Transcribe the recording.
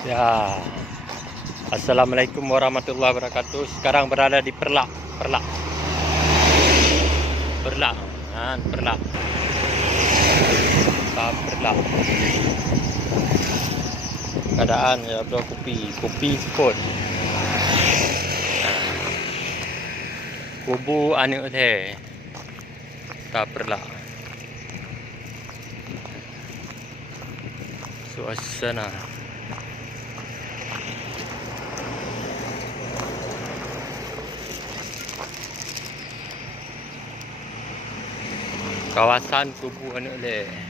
Ya, Assalamualaikum warahmatullahi wabarakatuh. Sekarang berada di Perlak, Perlak, Perlak, Perlak, Perlak. Keadaan ya bro, kopi kot. Kubu anu teh, Perlak. Suasana. Kawasan Kubu anu le.